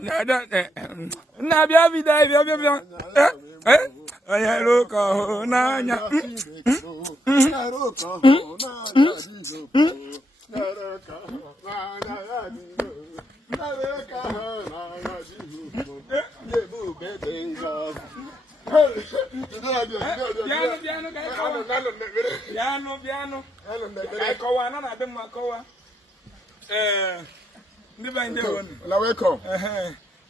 Na bia vida bia. Anya roko na nya. Na roko na nya dizo. Na roko na nya dizo. Na roko na nya dizo. Yebu bedenga. Piano. Kowa na na be makowa. Ndi ba inde won. La welcome.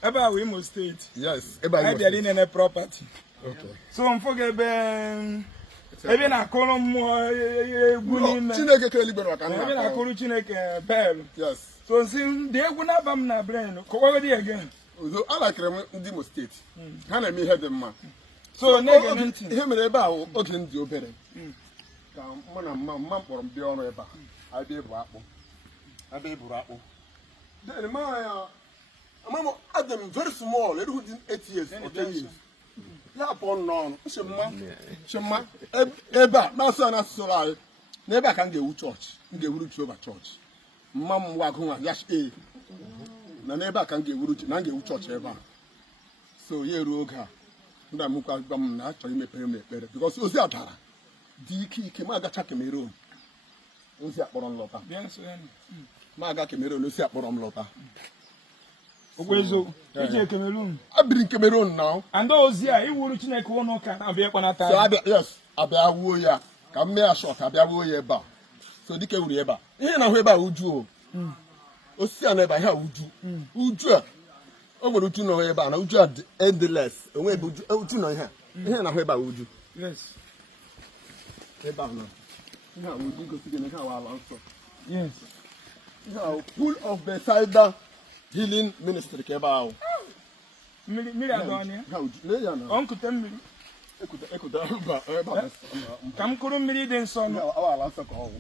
Eba we Imo State. Yes, eba I be in a property. Okay. So I'm forget ben ebe na akoro mo egwu ni. Chineke ka eligwe maka nna. Ebe na akoro Chineke bell. Yes. So nsi de egwu na bam na brain. Ko we dey again. So ala kere ndi Imo State. Ha na eme ihe dị mma. So nege nti. Ihe mere ebe a oge ndị obere. Ka mụ na mma mkpọrọ m bịa ọrụ ebe a. Abịa ebu akpụ. Abịa eburu akpụ. Then I'm very small, it was 8 years or 10 years. Yeah, upon none. Shema, Eba, my son, that's so I never can get with church. Get root over church. Mum, walk home, yes, a. The neighbor can get root, and get with church ever. So, yeah, Roga. And I'm going to actually make payment better because it was that. Diki came out of Cameroon. Was that for on Lota? Yes, Maga Cameroon, no set for on Lota. Ogwezo, ije Cameroon. I've been in Cameroon now. And those here, you will Chineke wono ka na be kwana ta. So yes, abia wo ya. Ka me a short abia wo ya ba. So dike wuri eba. Ihe na ho eba uju o. Osi ana eba ha uju. Uju a. O nwere uju no eba na uju endless. Enwe ebe uju no ihe. Ihe na ho eba uju. Yes. Eba na. Ihe a uju go sige na ka wa ala nso. Yes. Ihe full of Bethesda healing ministry ke ba o. Miri adonia. Ha uju le ya na. Onkuta mmiri. Ekuta eba. Kam kuru mmiri dị nsọ no. Awa ala nso ka o.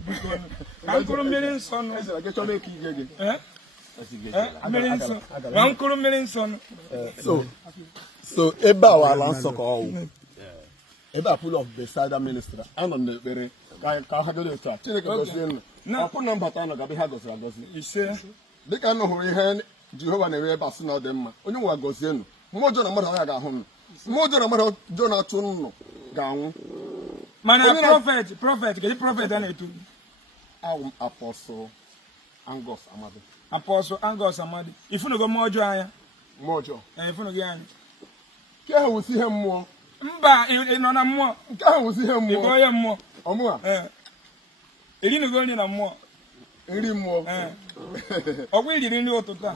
Kam kuru mmiri nsọ no. Ese ga chọrọ eki gege. Mmiri nsọ. Kam kuru mmiri nsọ no. So ebe awa ala nsọ ka o. Ebe a full of Bethesda ministry. Anọ na ekpere ka ha gode otu a. Chineke gozie nnu. Akwụ na mbata nọ gabe ha goziri agozi. Ise. Dịka nọ hụrụ ihe Jehova na-eme ebe a sị na ọ dị mma. Onye nwa gozie nnu. Mmụọ ọjọọ na mmadụ ya ga-ahụ nnu. Mmụọ ọjọọ na mmadụ ọjọọ na-atụ nnu ga-anwụ. Mana prophet, kedu prophet a na-etu? Awụ Apostle Angus Amadi. Apostle Angus Amadi. Ifunugo mmụọ ọjọọ anya. Mmụọ ọjọọ. Ifunugo anya. Nke ahụ wụsị ihe mmụọ. Mba, ị nọ na mmụọ. Nke ahụ wụsị ihe mmụọ. Ị bụ onye mmụọ. Ọmụ a. Erinugo nri na mmụọ. Nri mmụọ. Ọgwụ ijiri nri ụtụtụ a.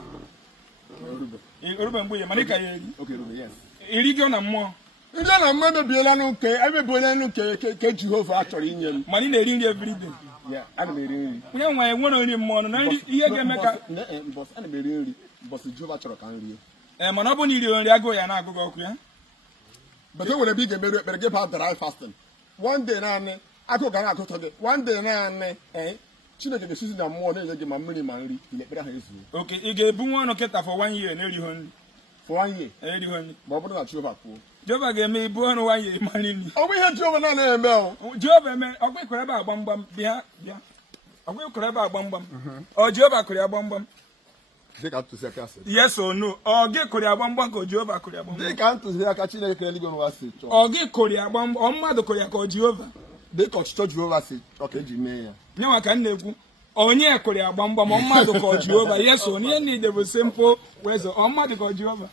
Orube mgbe ya mana ka ya eri. Okay, yes. Erigo na mmụọ. Ndị na mmadụ emebiela n'uke, emebiela n'uke ke Jehova achọrọ inye m. Mana ị na-eri nri every day. Yeah, ana m eri nri. Onye nwe nwere nri mmụọ na nri ihe ga-eme ka ana m eri nri, mbọsị Jehova chọrọ ka m rie. Mana ọ bụ na iri nri agụụ ya na-agụ gị ọkụ ya. But e nwere ebe ị ga-emerụ ekpere gị ba dry fasting. One day naanị agụụ ga na-agụtọ gị. One day naanị Chineke ga-esizi na mmụọ na-enye gị ma mmiri ma nri ekpere ha ezuo. Okay, ị ga-ebu nwa ọnụ kịta for 1 year na-erighị nri. For 1 year. Erighị nri. Ma ọ bụrụ na Jehova kwuo. Jehova ga-eme ibu ọnụ 1 year ma nri. Ọ bụ ihe Jehova na-anaghị eme o. Jehova eme ọkwa ịkọrọ ebe a gbamgbam bịa. Ọkwa ịkọrọ ebe a gbamgbam. Ọ Jehova kụrụ ya gbamgbam. Dịka ntụziaka si. Yes or no? Ọ gị kụrụ ya gbamgbam ka ọ Jehova kụrụ ya gbamgbam. Dịka ntụziaka Chineke eluigwe n'ụwa si chọọ. Ọ gị kụrụ ya gbamgbam, ọ mmadụ kụrụ ya ka ọ Jehova. Dịka ọchịchọ Jehova si chọọ ka eji mee ya. Nyenwa ka m na-ekwu. Onye kụrụ ya gbamgbam, ọ mmadụ ka ọ Jehova. Yes or no? Ihe niile bụ simple ways. Ọ mmadụ ka ọ Jehova.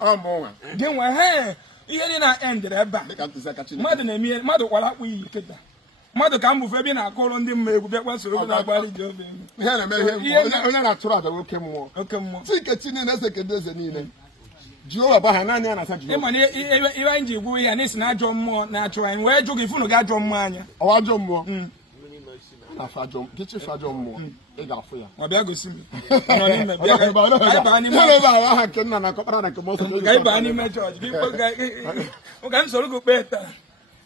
Ọ mụnwa. Gị nwe ihe dị na endere ebe a. Dịka ntụziaka Chineke. Mmadụ na-eme ihe, mmadụ kwara akpụ iyi kịta. Mmadụ ka m bụfe bi na-akụrụ ndị mma egwu bịakwa soro gị na-agbalị Jehova egwu. Ihe na-eme ihe onye na-atụrụ aja nwoke mmụọ. Oke mmụọ. Chike Chineke eze kedu eze niile. Jehova bụ aha naanị ya na-asa Jehova. Ịma na ihe anyị ji gwu ihe na esi na ajọ mmụọ na-achụ anyị wee jụ gị ifunu gị ajọ mmụọ anya. Ọwa ajọ mmụọ. Na-afọ ajọ mmụọ. Gịchịfụ ajọ mmụọ. Ị ga-afụ ya. Ọ bịa gosi m. Nọ n'ime bịa ka anyị baa n'ime. Ihe ebe ahụ aha nke nna na akọkpara na nke mọsọ. Ka anyị baa n'ime chọọchị. Ka m soro gị kpee taa.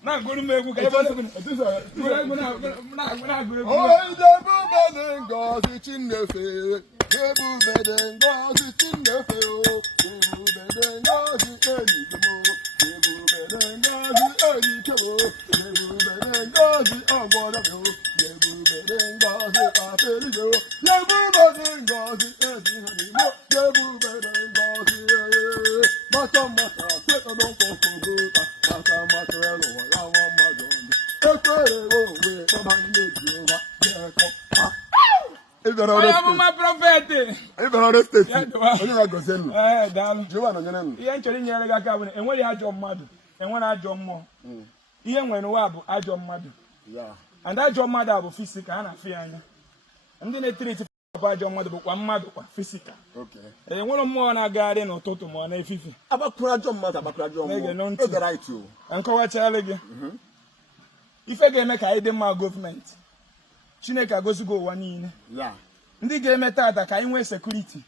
Na-agụrụ m egwu ka ebe ọ na-agụrụ egwu. Ebube ngozi Chinefe. Ebube ngozi Chinefe o. Ebube ngozi Eligbo. Ebube ngozi Elikebo. Ebube ngozi Ọgbọdọbịa o. Ebube ngozi Papeligo. Ebube ngozi Ejihanimo. Ebube ngozi bịara onye ọrụ amụma prọfeti. anyị bịara ọrụ steeti Ya dịwa. onye ga-agọzie nnu Daalụ. Jehova nọnyere nnu Ihe nchọrọ inyere gị aka bụ na enweghị ajọ mmadụ, enwere ajọ mmụọ. Ihe nwere n'ụwa bụ ajọ mmadụ. ya And ajọ mmadụ a bụ fisikal, a na-afụ ya anya. Ndị na-etiriti bụ ajọ mmadụ bụkwa mmadụ kwa fisikal. Enwere mmụọ na-agagharị n'ụtụtụ ma ọ na-efife. agbakụrụ ajọ mmadụ agbakụrụ ajọ Na-ege mmụọ ntị. oge right o Nkọwachala gị. Ife ga-eme ka anyị dị mma gọọmenti. Chineke agọzigo ụwa niile. ya Ndị ga-eme tata ka anyị nwee sekuriti.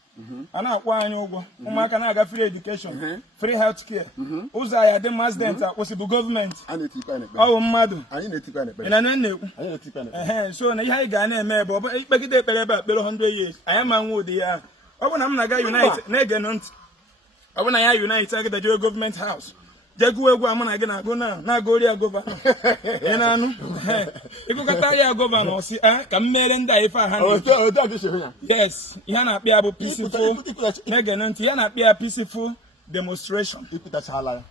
A na-akwụ anyị ụgwọ. Ụmụaka na-aga free education, free health care. Ụzọ anyị adị mazdent akwụsị bụ gọọmenti. a na-etikwa ya n'ekpere Ọ bụ mmadụ. anyị na-etikwa ya Ị n'ekpere na-anụ na-ekwu? anyị na-etikwa ya n'ekpere So na ihe anyị ga na-eme bụ ọ bụ ikpegide ekpere ebe a kpere 100 years. Anyị ama nwe ụdị ya. Ọ bụ na m na-aga unite na-ege ntị. Ọ bụ na ya unite agịda jee gọọmenti haus. Jegụwa egwu amụ na gị na-agụ na-agụ ori ya gọvanọ. Ị na-anụ? Ịgụkọta ya gọvanọ si ka m mere ndị a ife a ha otu a gị ya yes, ihe a na-akpị ya bụ peaceful. Na-ege ntị, ihe a na-akpị ya peaceful demonstration. ịpụtachala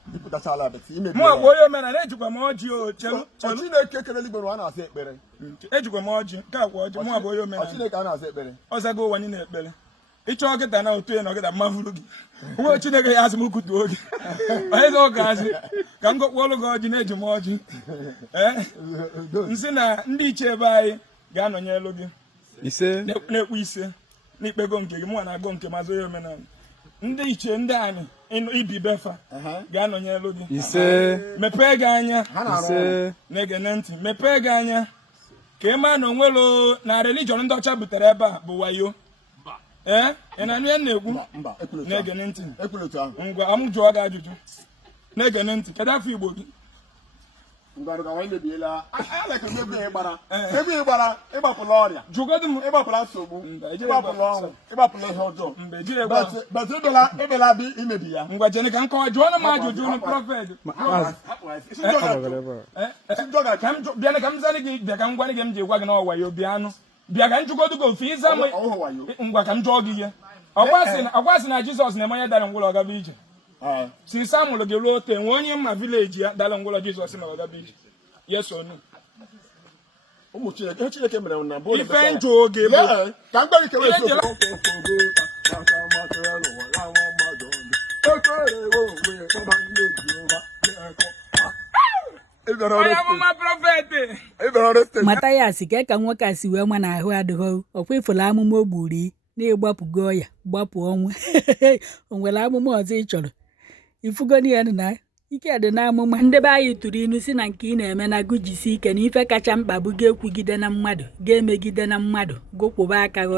ya bet imebi Mụ agwa onye omenala ejikwa m ọjị o chelu. Chineke kere eluigwe na a na-asa ekpere Ejikwa m ọjị, nke agwa ọjị, mụ agwa onye omenala. Chineke a na-asa ekpere Ọzago ụwa niile ekpere. Ịchọọ kịta na otu na ọkịta mmavuru gị. Nwa Chineke ya asị m kutuo gị. Onye ga ọga asị ka m gọkpọọlụ gị ọjị na-eji m ọjị. Nsị na ndị iche ebe anyị ga-anọnyelu gị. Ise. Na-ekpu ise n'ikpego nke gị, mụ na-agụ nke mazụ onye omenala. Ndị iche ndị anyị ibi befa ga-anọnyelu gị. Ise. Mepee gị anya. Ise. Na-ege ntị, mepee gị anya ka ị maa na onwelo na religion ndị ọcha butere ebe a bụ wayo. Ị na-anụ ya na-ekwu? Na-ege ntị. Ngwa m jụọ gị ajụjụ. Na-ege ntị, kedu afọ Igbo gị? ịgbapụla ọrịa Jụgodu m. ịgbapụla nsogbu ịgbapụla ọnwụ ịgbapụla ihe ọjọọ ebela bi imebi ya Ngwa jene ka m kọwa, jụọ m ajụjụ na prọfet. Bịa ka m zara gị, bịa ka m gwa gị m ji gwa gị na ọwayo bịanụ. Bịa ka m jụgodu gị ofu ịza m. Ngwa ka m jụọ gị ihe. Ọgwa sị na Jizọs na-eme onye dara ngwụlọ ọgaba ije. Si Samuel gị ruo ote nwe onye mma vileji ya dara ngwụlọ Jizọs na ọgaba ije. Yes or no? ụmụ Chineke mere na Ife njọ oge bụ ka m gbarị kewe onye amụma prọfeti. Matheus ka nwoke a si wee ma na ahụ adịghị ọkwa ifụla amụma o gburu na-ịgbapụgo ya gbapụ ọnwụ. O nwere amụma ọzọ ị chọrọ ifugoni ya na ike dị na amụma ndị be anyị tụrụ inu si na nke ị na-eme na gụjisi ike na ife kacha mkpa bụ ga-ekwugide na mmadụ ga-emegide na mmadụ gụkwụba aka gị